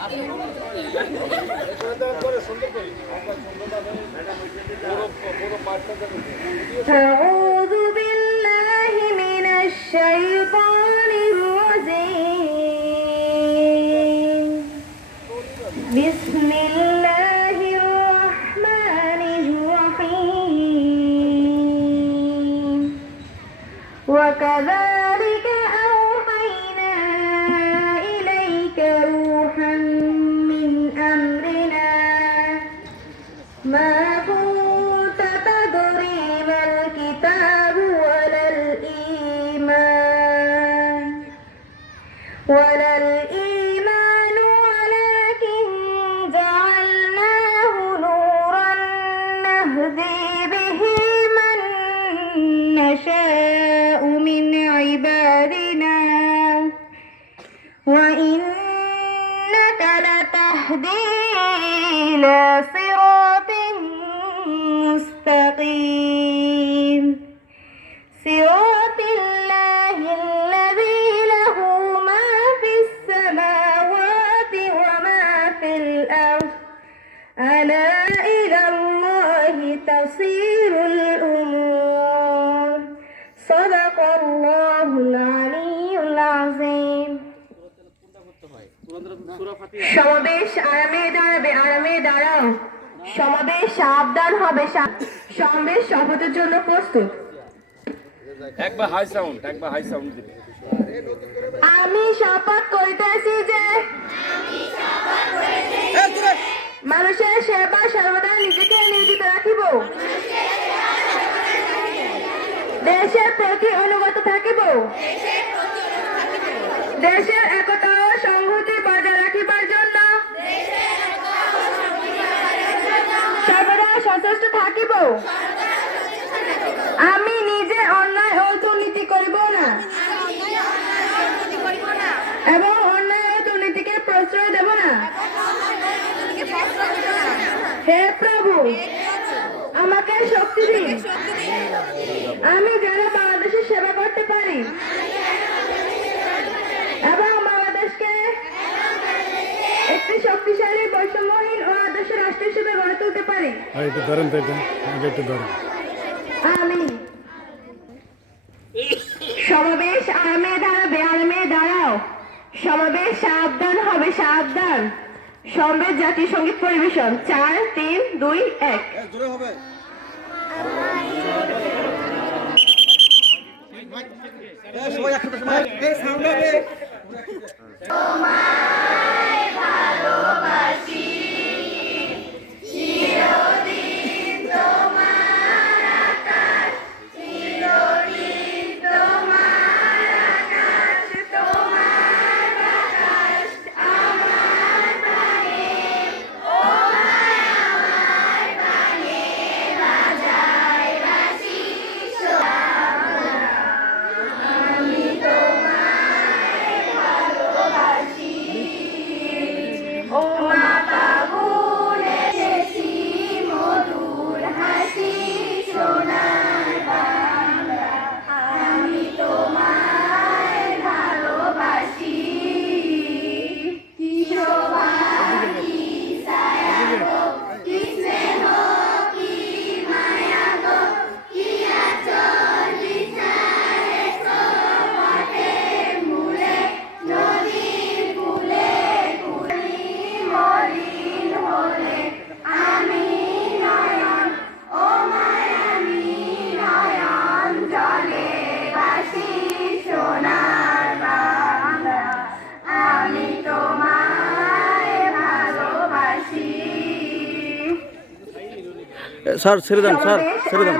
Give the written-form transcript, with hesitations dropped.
أعوذ بالله من الشيطان الرجيم بسم الله الرحمن الرحيم وكذلك أوحينا إليك روحا من أمرنا ما كنت تدري ما الكتاب ولا الإيمان ولكن جعلناه نورا نهدي به من نشاء من عبادنا وإنك لتهدي إلى صراط مستقيم صراط الله الذي له ما في السماوات وما في الأرض ألا إلى الله تصير الأمور صدق الله العلي العظيم সমাবেশ আরামে দাঁড়াবে, আরামে দাঁড়াও। সমাবেশ সাবধান হবে, সমাবেশ শপথের জন্য প্রস্তুত। একবার হাই সাউন্ড দিবে। আমি শপথ করিতেছি যে মানুষের সেবা সর্বদা নিজেকে নিয়োজিত রাখিব, দেশের প্রতি অনুগত থাকিব, দেশের একতা ও সংহতি বজায় রাখিবার জন্য সর্বদা সচেষ্ট থাকিব। আমি নিজে অন্যায় ও দুর্নীতি করিব না এবং অন্যায় ও দুর্নীতিকে প্রশ্রয় দেব না। হে প্রভু, আমাকে শক্তি দিন, আমি যেন বাংলাদেশের সেবা করতে পারি এবং বাংলাদেশকে একটি শক্তিশালী, বৈষম্যহীন ও আদর্শ রাষ্ট্র হিসেবে গড়ে তুলতে পারি। আমিন। সমাবেশ আরামে দাঁড়াবে, আরামে দাঁড়াও। সমাবেশ সাবধান হবে, সাবধান। সমাবেশ জাতীয় সঙ্গীত পরিবেশন 4, 3, 2, 1। সবাই একসাথে তোমায় ভালোবাসি চিরদিন, তোমার আকাশ চিরদিন, তোমার আকাশ, তোমার বাতাস আমার প্রাণে, ও মায় আমার প্রাণে বাজায় বাঁশি আমি তোমায় ভালোবাসি। ও মাতা বলেছি মধুর হাসি সোনার বাংলা, আমি তোমায় ভালোবাসি। কি শোভা, কি ছায়া গো, কি স্নেহ, কি মায়া গো, কি আচল বিছায়েছ পথের মূলে, নদীর কূলে কূলে মলিন হলে আমি নয়ন, ও মায় আমি নয়ন জলে ভাসি সোনার বাংলা, আমি তোমায় ভালোবাসি। স্যার ছেড়ে দেন, স্যার ছেড়ে দেন।